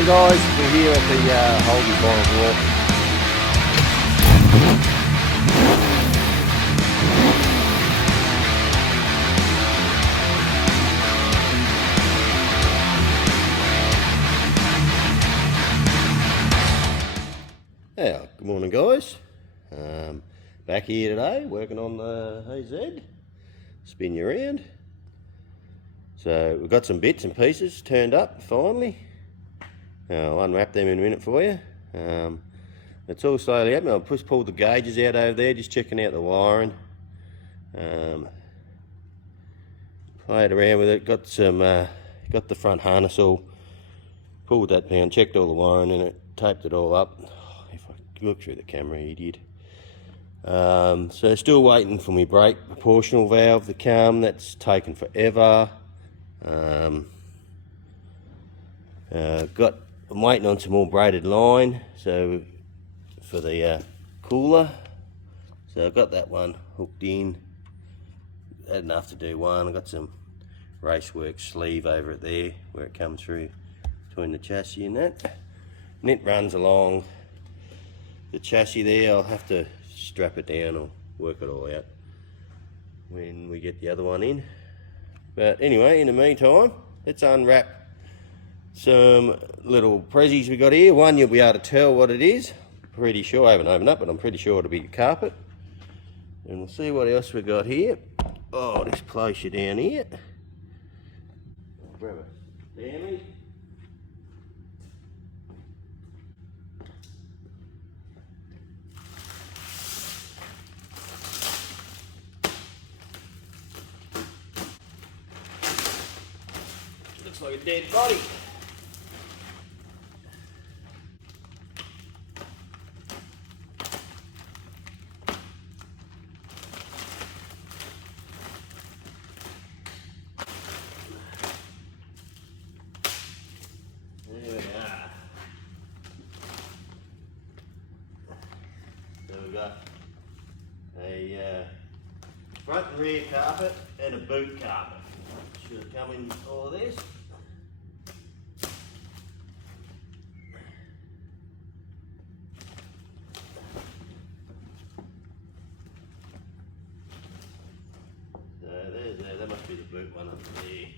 Morning guys, we're here at the Holden Bottom Walk. Yeah, good morning guys. Back here today working on the AZ. Spin you around. So we've got some bits and pieces turned up finally. I'll unwrap them in a minute for you. It's all slowly happening. I've just pulled the gauges out over there, just checking out the wiring. Played around with it, got the front harness all, pulled that down, checked all the wiring in it, taped it all up. If I look through the camera, idiot. So still waiting for my brake proportional valve to come. That's taken forever. I'm waiting on some more braided line so for the cooler. So I've got that one hooked in. Had enough to do one. I've got some racework sleeve over it there where it comes through between the chassis and that. And it runs along the chassis there. I'll have to strap it down or work it all out when we get the other one in. But anyway, in the meantime, let's unwrap some little prezzies we got here. One, you'll be able to tell what it is. Pretty sure, I haven't opened up, but I'm pretty sure it'll be carpet. And we'll see what else we got here. Oh, this place you down here. Grab a damage. Looks like a dead body. There we are. So we've got a front and rear carpet and a boot carpet. Should have come in all of this. That must be the boot one up there.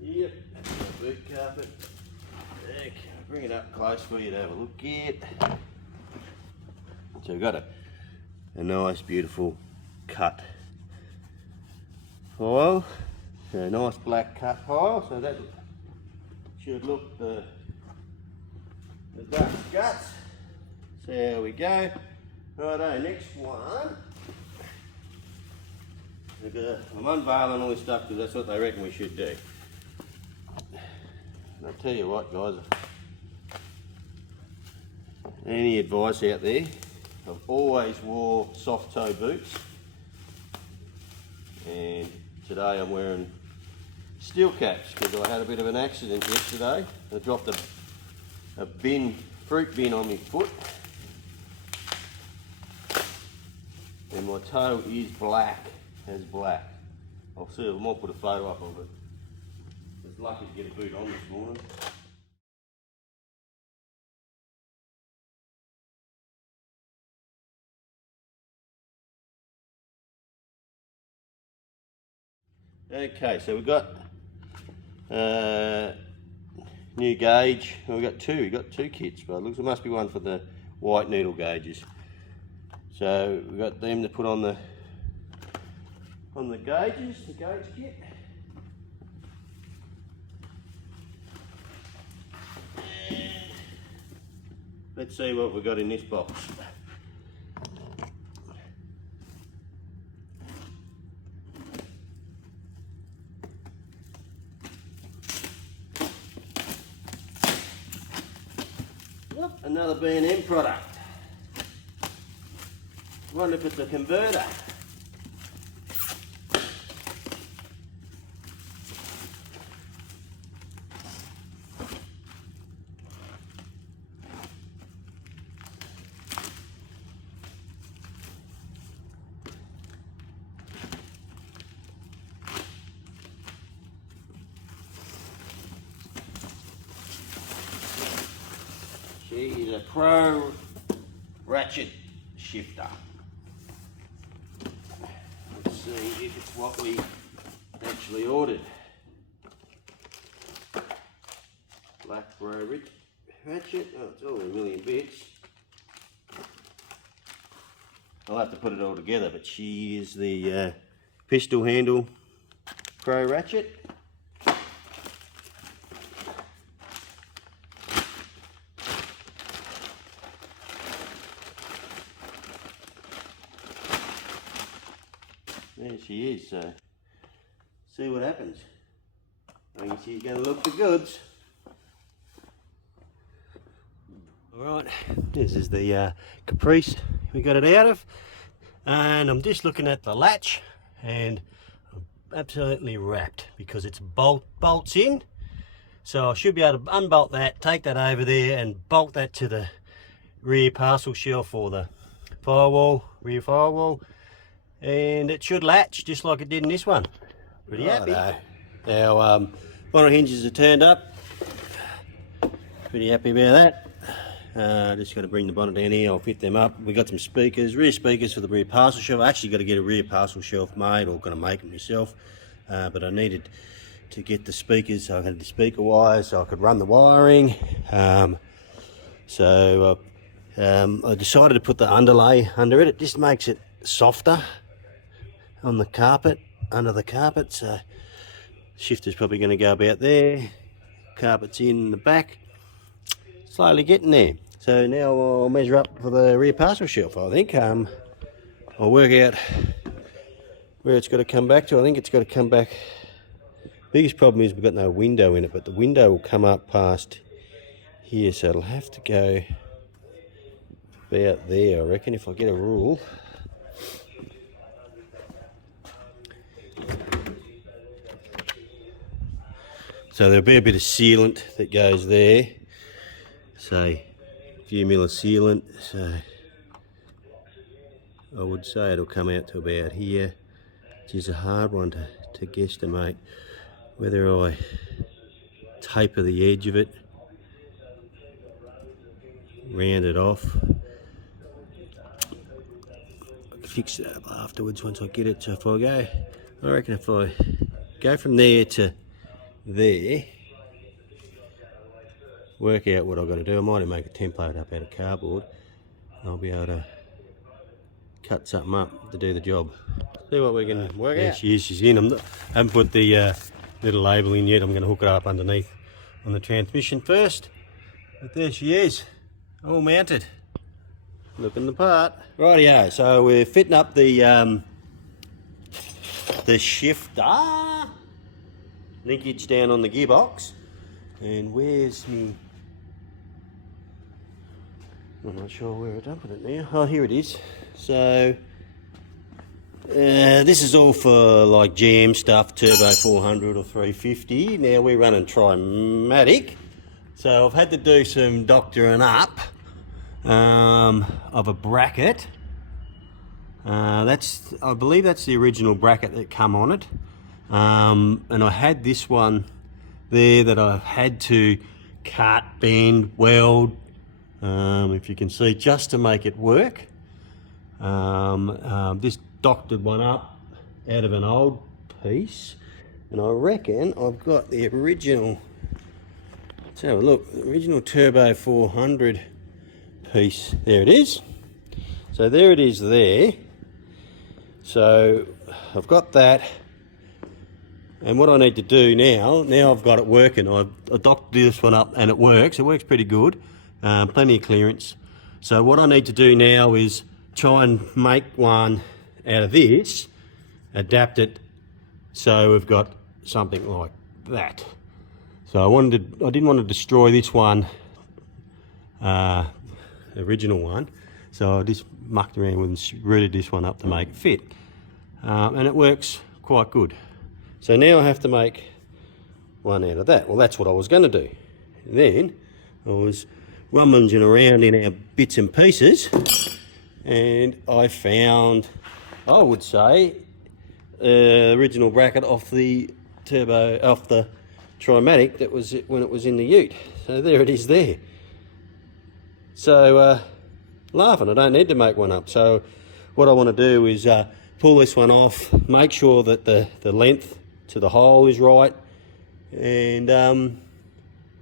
Yep, that's the boot carpet. Okay, I'll bring it up close for you to have a look at. So we've got a nice beautiful cut pile. So a nice black cut pile. So that should look the duck's guts. So there we go. Righto, next one. I'm unveiling all this stuff because that's what they reckon we should do. And I'll tell you what guys, any advice out there, I've always wore soft toe boots. And today I'm wearing steel caps because I had a bit of an accident yesterday. I dropped a fruit bin on my foot. And my toe is black, as black. I'll see, I might put a photo up of it. I was lucky to get a boot on this morning. Okay, so we've got new gauge. Well, we've got two kits, but it looks, it must be one for the white needle gauges. So we've got them to put on the gauges, the gauge kit. And let's see what we've got in this box. Yep, another B&M product. I wonder if it's a converter. is a Pro ratchet shifter. Let's see if it's what we actually ordered. Black Pro ratchet. Oh, it's all in a million bits. I'll have to put it all together, but she is the pistol handle Pro ratchet. There she is, so see what happens. I think she's going to look the goods. Alright, this is the Caprice we got it out of, and I'm just looking at the latch, and I'm absolutely wrapped because it's bolts in, so I should be able to unbolt that, take that over there and bolt that to the rear parcel shelf or the firewall, rear firewall, and it should latch just like it did in this one. Pretty happy. Our bonnet hinges are turned up, pretty happy about that. Just got to bring the bonnet down here, I'll fit them up. We got some speakers, rear speakers for the rear parcel shelf. I actually got to get a rear parcel shelf made, or going to make it myself, but I needed to get the speakers, so I had the speaker wires so I could run the wiring. So I decided to put the underlay under it. It just makes it softer on the carpet, under the carpet. So shifter's probably going to go about there, carpet's in the back. Slowly getting there. So now I'll measure up for the rear parcel shelf, I think. I'll work out where it's got to come back to. I think it's got to come back. Biggest problem is we've got no window in it, but the window will come up past here, so it'll have to go about there, I reckon, if I get a rule. So there'll be a bit of sealant that goes there. Say a few mil of sealant, so I would say it'll come out to about here, which is a hard one to guesstimate. Whether I taper the edge of it, round it off, I can fix it up afterwards once I get it. So if I reckon if I go from there to there, work out what I've got to do. I might even make a template up out of cardboard, and I'll be able to cut something up to do the job. See what we can work out. She is, she's in. I haven't put the little label in yet. I'm going to hook it up underneath on the transmission first. But there she is, all mounted, looking the part. Rightio, so we're fitting up the shifter linkage down on the gearbox. And where's me? I'm not sure where I've done with it now. Oh, here it is. So this is all for like GM stuff, turbo 400 or 350. Now we're running Trimatic, so I've had to do some doctoring up of a bracket. I believe that's the original bracket that come on it, and I had this one there that I've had to cut, bend, weld, if you can see, just to make it work. This doctored one up out of an old piece, and I reckon I've got the original, let's have a look, the original turbo 400 piece. There it is. So there it is there. So I've got that. And what I need to do now I've got it working, I doctored this one up and it works pretty good, plenty of clearance. So what I need to do now is try and make one out of this, adapt it so we've got something like that. So I didn't want to destroy this one, original one, so I just mucked around with and rooted this one up to make it fit, and it works quite good. So now I have to make one out of that. Well, that's what I was going to do. And then I was rummaging around in our bits and pieces, and I found, I would say, original bracket off the Trimatic that was when it was in the ute. So there it is there. So laughing, I don't need to make one up. So what I want to do is pull this one off, make sure that the length to the hole is right, and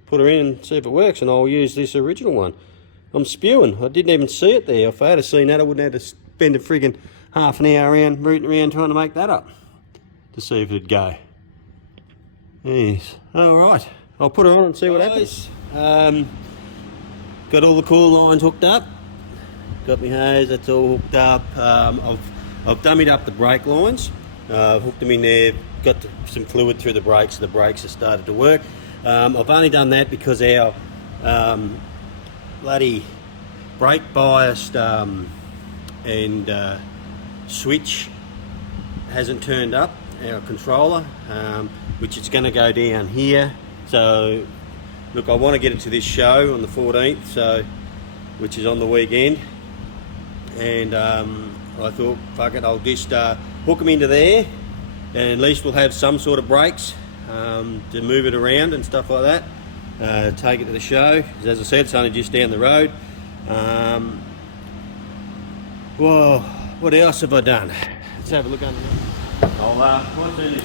put her in and see if it works, and I'll use this original one. I'm spewing. I didn't even see it there. If I had seen that, I wouldn't have to spend a friggin' half an hour around, rooting around trying to make that up to see if it'd go. Yes. Alright, I'll put her on and see what happens. Got all the core lines hooked up. Got my hose, that's all hooked up. I've dummied up the brake lines. Hooked them in there, got some fluid through the brakes, so the brakes have started to work. I've only done that because our bloody brake biased and switch hasn't turned up, our controller, which is going to go down here. So look, I want to get it to this show on the 14th, so which is on the weekend, and I thought, fuck it, I'll just hook them into there, and at least we'll have some sort of brakes to move it around and stuff like that. Take it to the show, because as I said, it's only just down the road. Well, what else have I done? Let's have a look under there. I'll turn this,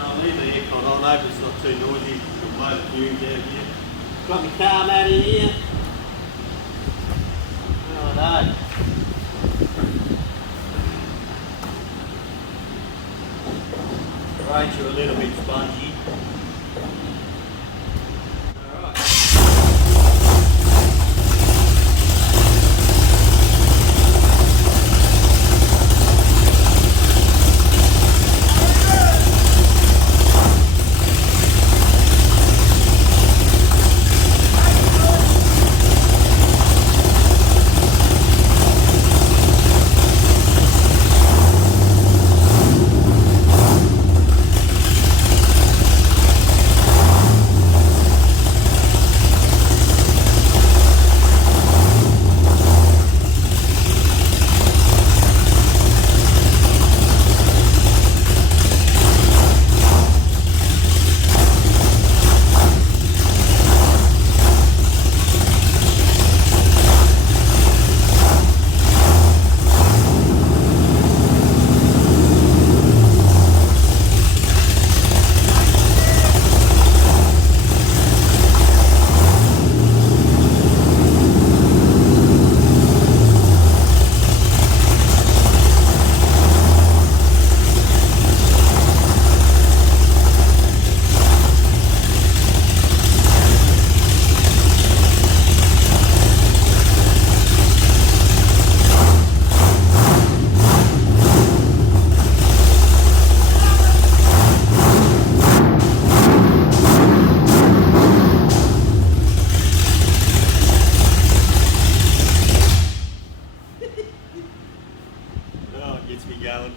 I'll leave the aircon on, I hope it's not too noisy. I'll blow the fumes out here. Got my car mat in here. Righto. The brakes are a little bit spongy. Gets me going.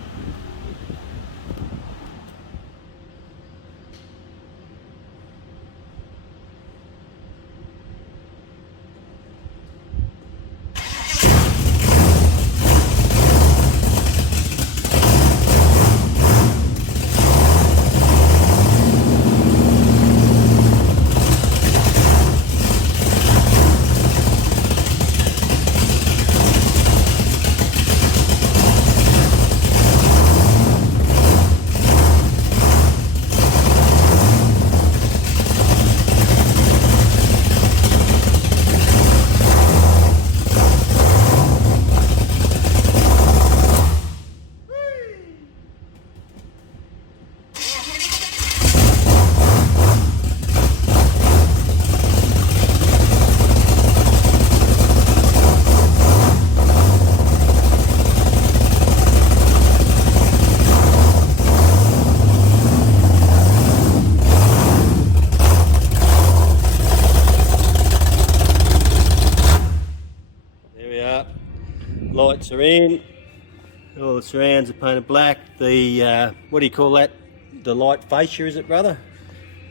Lights are in, all the surrounds are painted black. The what do you call that, the light fascia, is it, brother?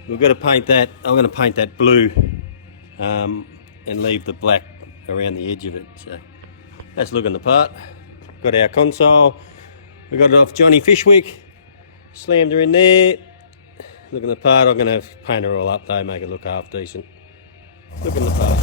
We've got to paint that. I'm going to paint that blue and leave the black around the edge of it. So that's looking the part. Got our console, we got it off Johnny Fishwick, slammed her in there, looking the part. I'm going to paint her all up though, make it look half decent. Looking the part.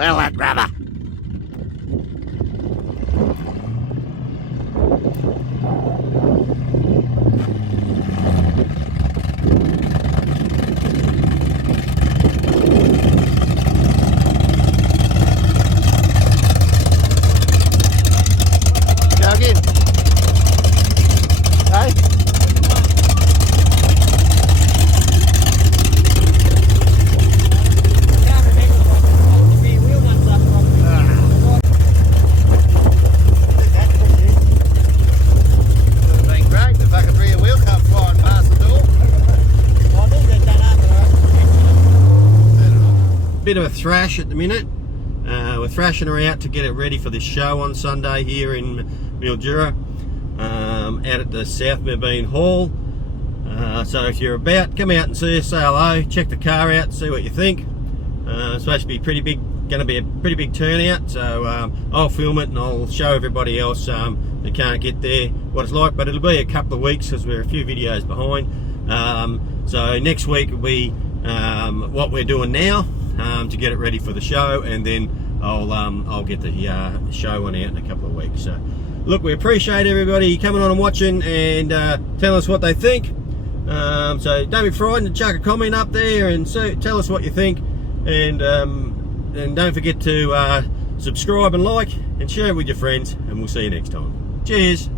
Smell that rubber. Go again. Hey? Bit of a thrash at the minute. We're thrashing her out to get it ready for this show on Sunday here in Mildura, out at the South Merbeen Hall. So if you're about, come out and see us, say hello, check the car out, see what you think. It's supposed to be pretty big, going to be a pretty big turnout, so I'll film it and I'll show everybody else that can't get there what it's like, but it'll be a couple of weeks because we're a few videos behind. So next week will be what we're doing now to get it ready for the show, and then I'll get the show one out in a couple of weeks. So look, we appreciate everybody coming on and watching and telling us what they think. So don't be frightened to chuck a comment up there and tell us what you think, and don't forget to subscribe and like and share it with your friends, and we'll see you next time. Cheers.